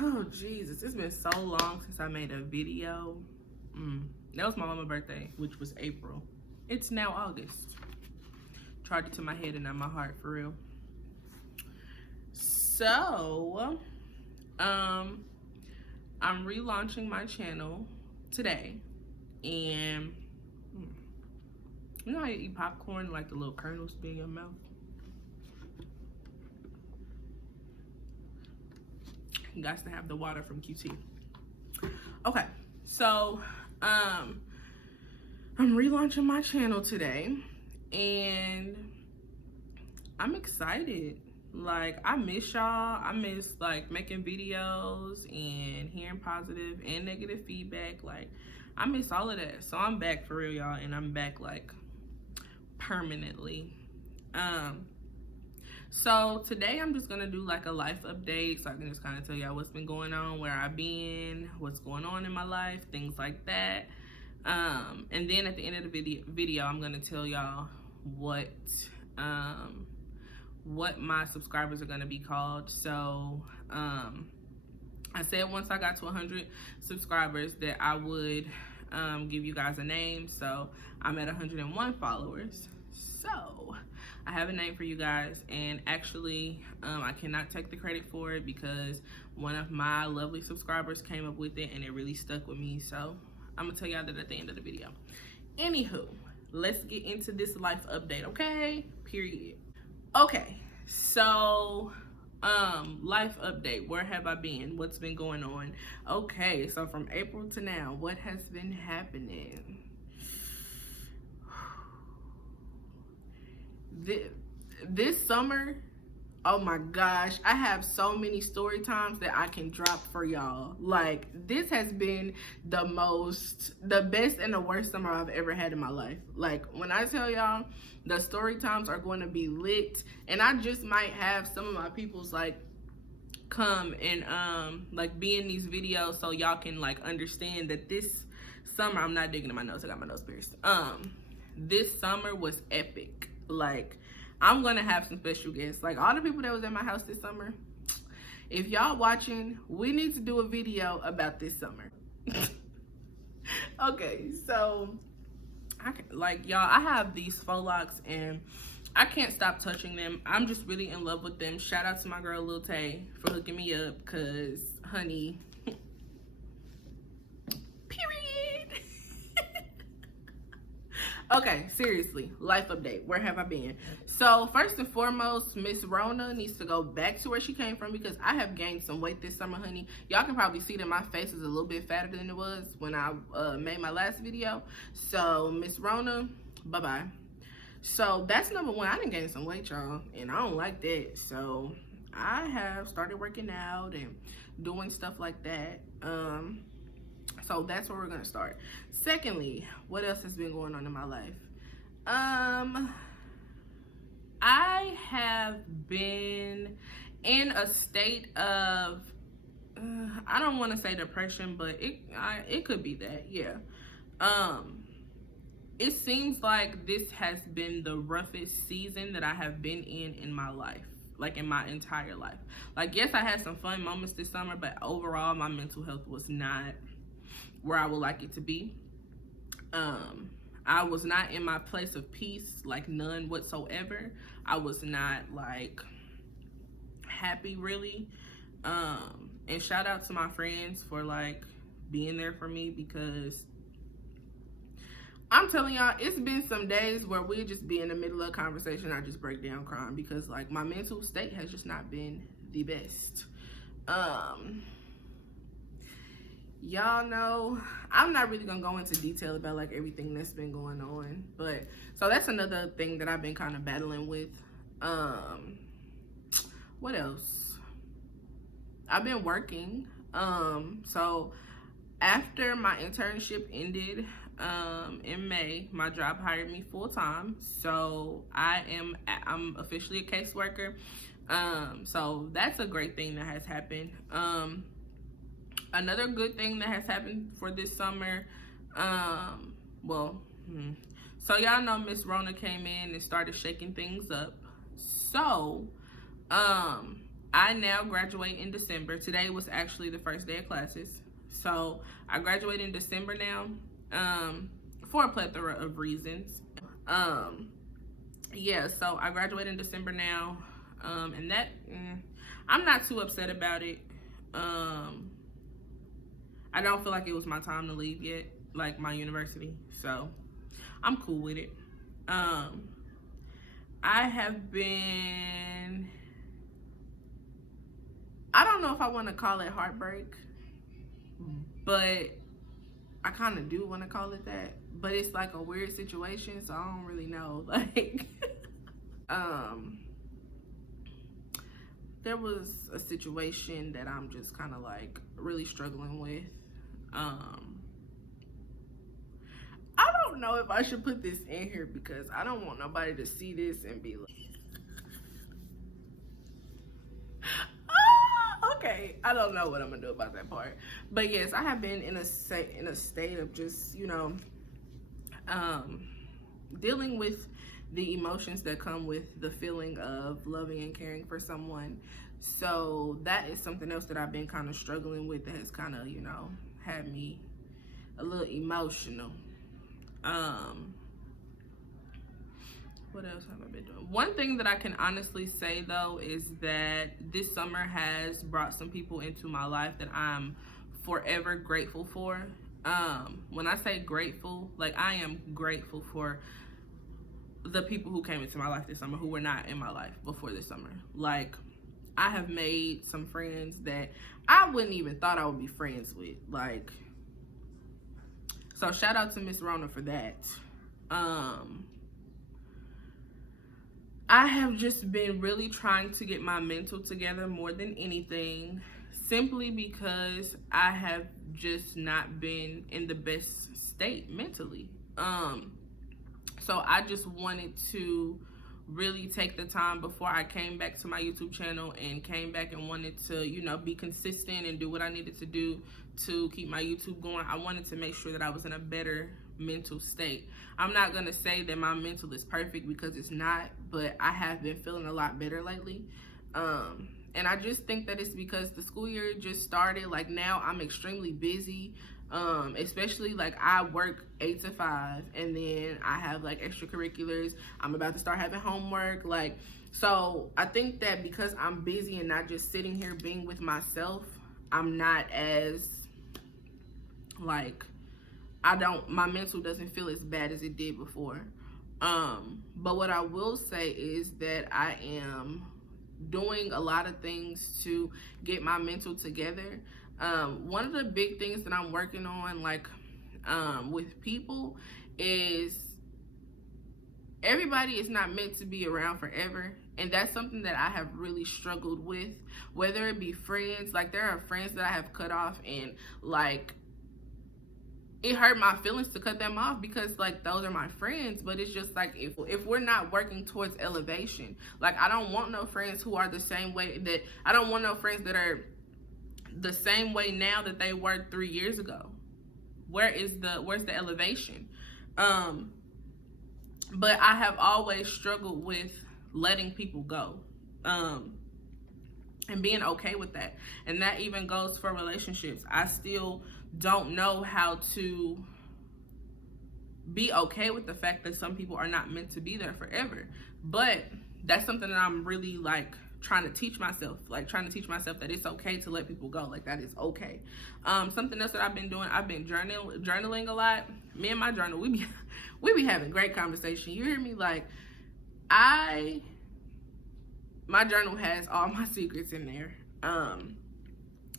Oh Jesus, it's been so long since I made a video. That was my mama's birthday, which was April. It's now August. Charged it to my head and not my heart, for real. So, I'm relaunching my channel today, and you know how you eat popcorn, like the little kernels be in your mouth? You guys to have the water from QT. Okay, so I'm relaunching my channel today, and I'm excited. Like, I miss y'all. I miss like making videos and hearing positive and negative feedback. Like, I miss all of that. So I'm back for real, y'all, and I'm back like permanently. So today I'm just gonna do like a life update, so I can just kind of tell y'all what's been going on, where I've been, what's going on in my life, things like that. And then at the end of the video I'm gonna tell y'all what my subscribers are gonna be called. So I said once I got to 100 subscribers that I would give you guys a name. So I'm at 101 followers. So I have a name for you guys, and actually I cannot take the credit for it because one of my lovely subscribers came up with it and it really stuck with me. So I'm gonna tell y'all that at the end of the video. Anywho, let's get into this life update, okay? Period. Okay, so life update. Where have I been? What's been going on? Okay, so from April to now, what has been happening? This summer, oh my gosh, I have so many story times that I can drop for y'all. Like, this has been the best and the worst summer I've ever had in my life. Like, when I tell y'all, the story times are going to be lit, and I just might have some of my peoples like come and like be in these videos so y'all can like understand that this summer, I'm not digging in my nose, I got my nose pierced. This summer was epic. Like, I'm gonna have some special guests. Like, all the people that was at my house this summer, if y'all watching, we need to do a video about this summer. Okay, so y'all, I have these faux locks and I can't stop touching them. I'm just really in love with them. Shout out to my girl Lil Tay for hooking me up, cause honey, period. Okay, seriously, life update. Where have I been? So first and foremost, Miss Rona needs to go back to where she came from, because I have gained some weight this summer, honey. Y'all can probably see that my face is a little bit fatter than it was when I made my last video. So Miss Rona, bye-bye. So that's number one. I done gained some weight, y'all, and I don't like that. So I have started working out and doing stuff like that. So that's where we're gonna start. Secondly, what else has been going on in my life? I have been in a state of I don't want to say depression, but it could be that, yeah. It seems like this has been the roughest season that I have been in my life, like in my entire life. Like, yes, I had some fun moments this summer, but overall my mental health was not where I would like it to be. I was not in my place of peace, like none whatsoever. I was not like happy, really. And shout out to my friends for like being there for me, because I'm telling y'all, it's been some days where we just be in the middle of a conversation, I just break down crying, because like my mental state has just not been the best. Y'all know I'm not really gonna go into detail about like everything that's been going on, but so that's another thing that I've been kind of battling with. What else? I've been working. So after my internship ended in May, my job hired me full-time, so I'm officially a caseworker. So that's a great thing that has happened. Another good thing that has happened for this summer, so y'all know Miss Rona came in and started shaking things up. So I now graduate in December. Today was actually the first day of classes. So I graduate in December now, for a plethora of reasons. Um, yeah, so I graduate in December now, and that I'm not too upset about it. I don't feel like it was my time to leave yet, like my university. So I'm cool with it. I have been, I don't know if I want to call it heartbreak, but I kind of do want to call it that. But it's like a weird situation, so I don't really know. Like, there was a situation that I'm just kind of like really struggling with. I don't know if I should put this in here because I don't want nobody to see this and be like, okay, I don't know what I'm gonna do about that part. But yes, I have been in a state of just, you know, dealing with the emotions that come with the feeling of loving and caring for someone. So that is something else that I've been kind of struggling with, that has kind of, you know, had me a little emotional. What else have I been doing? One thing that I can honestly say though is that this summer has brought some people into my life that I'm forever grateful for. When I say grateful, like I am grateful for the people who came into my life this summer who were not in my life before this summer. Like, I have made some friends that I wouldn't even thought I would be friends with. Like, so shout out to Miss Rona for that. I have just been really trying to get my mental together more than anything, simply because I have just not been in the best state mentally. So I just wanted to really take the time before I came back to my YouTube channel and came back and wanted to, you know, be consistent and do what I needed to do to keep my YouTube going. I wanted to make sure that I was in a better mental state. I'm not gonna say that my mental is perfect because it's not, but I have been feeling a lot better lately. And I just think that it's because the school year just started. Like, now I'm extremely busy. Especially like I work 8 to 5 and then I have like extracurriculars. I'm about to start having homework. Like, so I think that because I'm busy and not just sitting here being with myself, I'm not as like, my mental doesn't feel as bad as it did before. But what I will say is that I am doing a lot of things to get my mental together. One of the big things that I'm working on, like, with people, is everybody is not meant to be around forever. And that's something that I have really struggled with, whether it be friends. Like, there are friends that I have cut off, and like, it hurt my feelings to cut them off because like those are my friends. But it's just like, if we're not working towards elevation, like, I don't want no friends who are the same way that I don't want no friends that are the same way now that they were 3 years ago. Where's the elevation? But I have always struggled with letting people go, and being okay with that. And that even goes for relationships. I still don't know how to be okay with the fact that some people are not meant to be there forever. But that's something that I'm really like trying to teach myself, that it's okay to let people go. Like, that is okay. Something else that I've been doing, I've been journaling a lot. Me and my journal, we be having great conversation. You hear me? Like, my journal has all my secrets in there.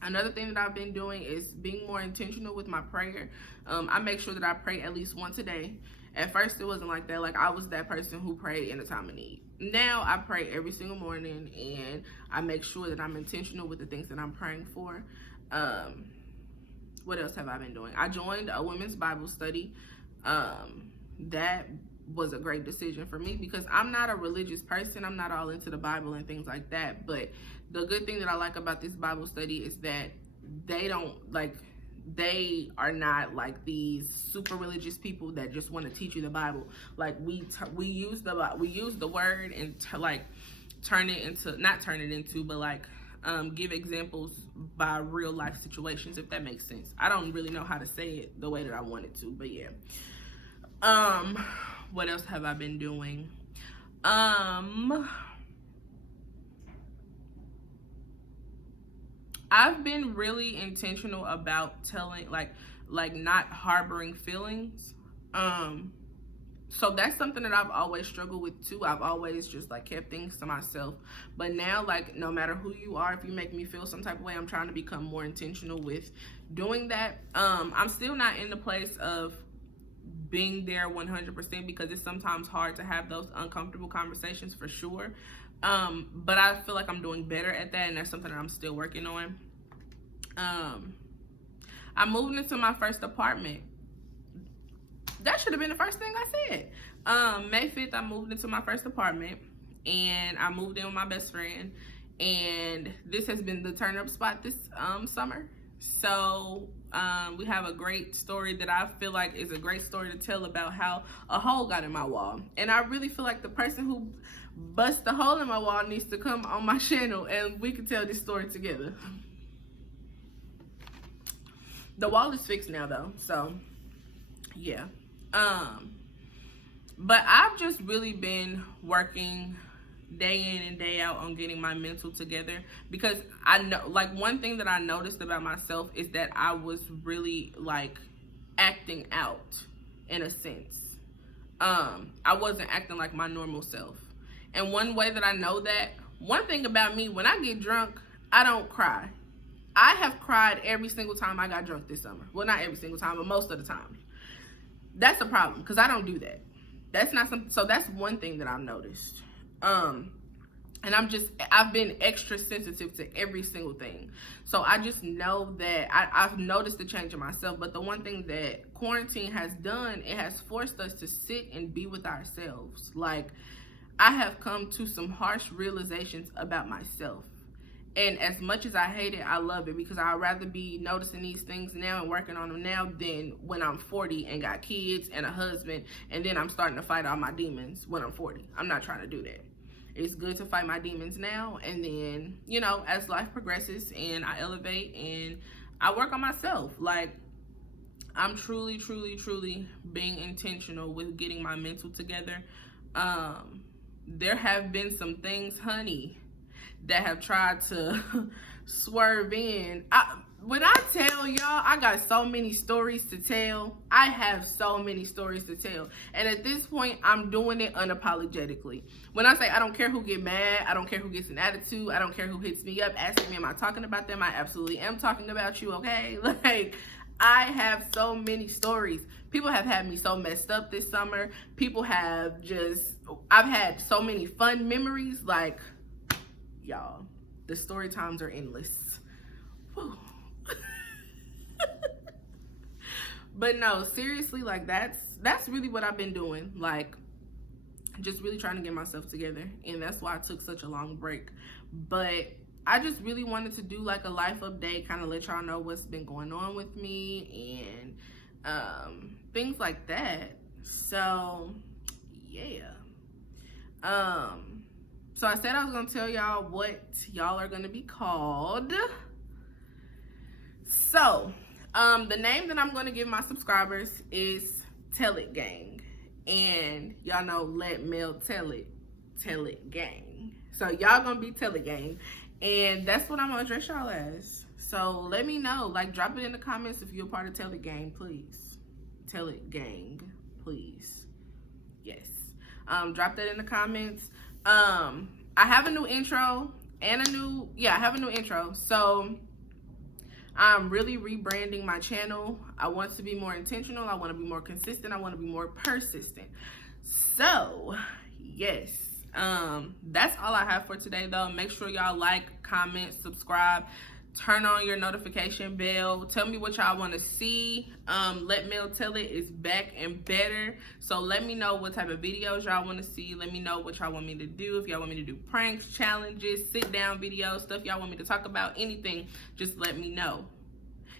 Another thing that I've been doing is being more intentional with my prayer. I make sure that I pray at least once a day. At first, it wasn't like that. Like, I was that person who prayed in a time of need. Now, I pray every single morning, and I make sure that I'm intentional with the things that I'm praying for. What else have I been doing? I joined a women's Bible study. That was a great decision for me because I'm not a religious person. I'm not all into the Bible and things like that. But the good thing that I like about this Bible study is that they are not like these super religious people that just want to teach you the Bible. Like, we use the word and not turn it into, but like give examples by real life situations, if that makes sense. I don't really know how to say it the way that I wanted to, but yeah. What else have I been doing? I've been really intentional about telling, like not harboring feelings. So that's something that I've always struggled with too. I've always just like kept things to myself. But now, like, no matter who you are, if you make me feel some type of way, I'm trying to become more intentional with doing that. I'm still not in the place of being there 100% because it's sometimes hard to have those uncomfortable conversations, for sure. But I feel like I'm doing better at that, and that's something that I'm still working on. I moved into my first apartment. That should have been the first thing I said. May 5th, I moved into my first apartment, and I moved in with my best friend, and this has been the turn up spot this summer. So we have a great story that I feel like is a great story to tell about how a hole got in my wall. And I really feel like the person who bust the hole in my wall needs to come on my channel and we can tell this story together. The wall is fixed now though, so yeah. But I've just really been working day in and day out on getting my mental together, because I know, like, one thing that I noticed about myself is that I was really like acting out in a sense. I wasn't acting like my normal self. And one way that I know that, one thing about me, when I get drunk, I don't cry. I have cried every single time I got drunk this summer. Well, not every single time, but most of the time. That's a problem because I don't do that. That's not something. So that's one thing that I've noticed. And I've been extra sensitive to every single thing. So I just know that I've noticed the change in myself. But the one thing that quarantine has done, it has forced us to sit and be with ourselves. Like, I have come to some harsh realizations about myself. And as much as I hate it, I love it, because I'd rather be noticing these things now and working on them now than when I'm 40 and got kids and a husband, and then I'm starting to fight all my demons when I'm 40. I'm not trying to do that. It's good to fight my demons now, and then, you know, as life progresses and I elevate and I work on myself, like, I'm truly, truly, truly being intentional with getting my mental together. There have been some things, honey, that have tried to swerve in. When I tell y'all, I got so many stories to tell. I have so many stories to tell. And at this point, I'm doing it unapologetically. When I say I don't care who get mad, I don't care who gets an attitude, I don't care who hits me up, asking me, am I talking about them? I absolutely am talking about you, okay? Like, I have so many stories. People have had me so messed up this summer. People have just, I've had so many fun memories. Like, y'all, the story times are endless. Whew. But no, seriously, like, that's really what I've been doing. Like, just really trying to get myself together. And that's why I took such a long break. But I just really wanted to do like a life update, kind of let y'all know what's been going on with me and things like that. So yeah. So I said I was gonna tell y'all what y'all are gonna be called. So the name that I'm gonna give my subscribers is Tell It Gang. And y'all know, let Mel tell it gang. So y'all gonna be Tell It Gang. And that's what I'm gonna address y'all as. So let me know, like, drop it in the comments if you're a part of Tell It Gang, please. Tell It Gang, please. Yes. Drop that in the comments. I have a new intro and I have a new intro. So I'm really rebranding my channel. I want to be more intentional. I want to be more consistent. I want to be more persistent. So yes. That's all I have for today though. Make sure y'all like, comment, subscribe, turn on your notification bell. Tell me what y'all want to see. Let Mel Tell It is back and better. So let me know what type of videos y'all want to see. Let me know what y'all want me to do. If y'all want me to do pranks, challenges, sit down videos, stuff y'all want me to talk about, anything, just let me know.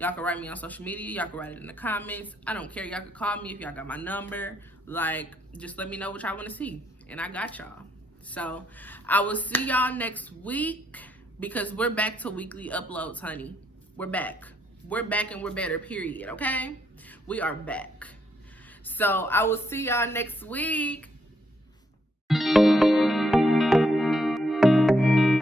Y'all can write me on social media. Y'all can write it in the comments. I don't care. Y'all can call me if y'all got my number. Like, just let me know what y'all want to see. And I got y'all. So I will see y'all next week. because we're back to weekly uploads, honey. We're back. We're back and we're better, period, okay? We are back. So I will see y'all next week.